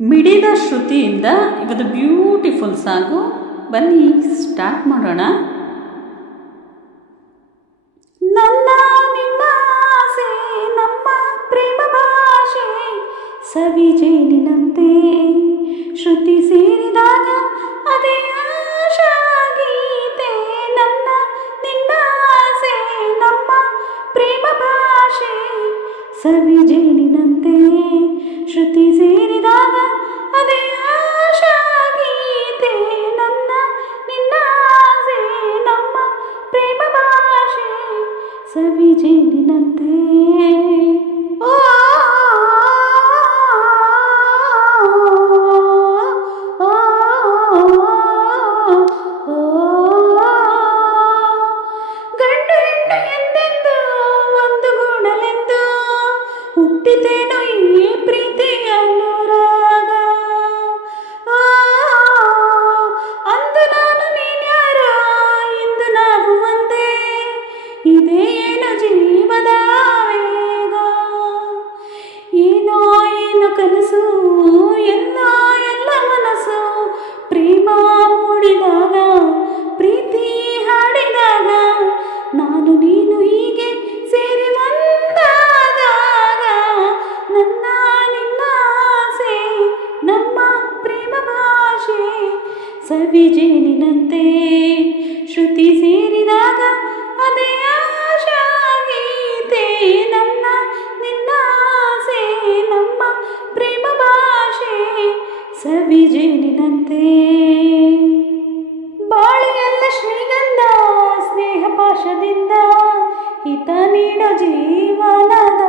ಮಿಡಿದ ಶ್ರುತಿಯಿಂದ ಇವತ್ತು ಬ್ಯೂಟಿಫುಲ್ ಸಾಗು. ಬನ್ನಿ ಸ್ಟಾರ್ಟ್ ಮಾಡೋಣ. ನನ್ನ ನಿಮ್ಮ ಆಸೆ, ನಮ್ಮ ಪ್ರೇಮ ಭಾಷೆ ಸವಿಜೇನಿನಂತೆ ಶ್ರುತಿ ಸೇರಿದಾಗ ಅದೇ ಆಶಾಗೀತೆ. ನನ್ನ ನಿನ್ನ ಆಸೆ, ನಮ್ಮ ಪ್ರೇಮ ಭಾಷೆ ಸವಿಜೇನಿನಂತೆ ಶ್ರುತಿ ಸವಿಜೇನಿನಂತೆ ಓ ಓ, ಓ, ಗಂಡು ಹೆಣ್ಣು ಎಂದೆಂದು ಒಂದು ಗೂಡಲೆಂದು ಹುಟ್ಟಿತೇನೋ ಸವಿಜೇನಿನಂತೆ. ಶ್ರುತಿ ಸೇರಿದಾಗ ಅದೇ ಆಶಾ ಗೀತೆ ನನ್ನ ನಿನ್ನ ಆಸೆ ನಮ್ಮ ಪ್ರೇಮ ಭಾಷೆ ಸವಿಜೇನಿನಂತೆ. ಬಾಳೆಯಲ್ಲ ಶ್ರೀಗಂಧ, ಸ್ನೇಹ ಪಾಶದಿಂದ ಹಿತ ನೀಡೋ ಜೀವನದ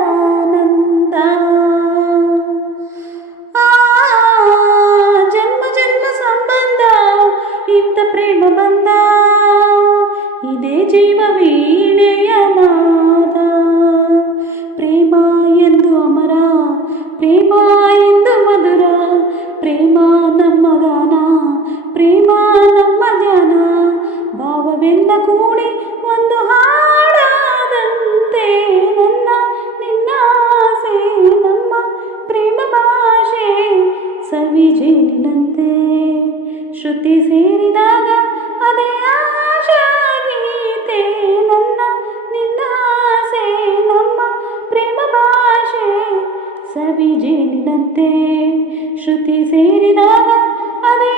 ಜೀವ ವೀಣೆಯ ನಾದ ಪ್ರೇಮ ಎಂದು ಅಮರ, ಪ್ರೇಮ ಎಂದು ಮಧುರ. ಪ್ರೇಮ ನಮ್ಮ ಗಾನ, ಪ್ರೇಮ ನಮ್ಮ ಧ್ಯಾನ. ಭಾವವೆಲ್ಲ ಕೂಡಿ ಒಂದು ಹಾಡಾದಂತೆ ನನ್ನ ನಿನ್ನ ಆಸೆ ನಮ್ಮ ಪ್ರೇಮ ಭಾಷೆ ಸವಿಜೇನಿನಂತೆ ಶ್ರುತಿ ಸೇರಿದಾಗ ಅದೇ ಆಶಾ. ಗೀತೆ ನನ್ನ ನಿನ್ನ ಆಸೆ ನಮ್ಮ ಪ್ರೇಮ ಭಾಷೆ ಸವಿಜೇನಿನಂತೆ ಶ್ರುತಿ ಸೇರಿದಾಗ ಅದೇ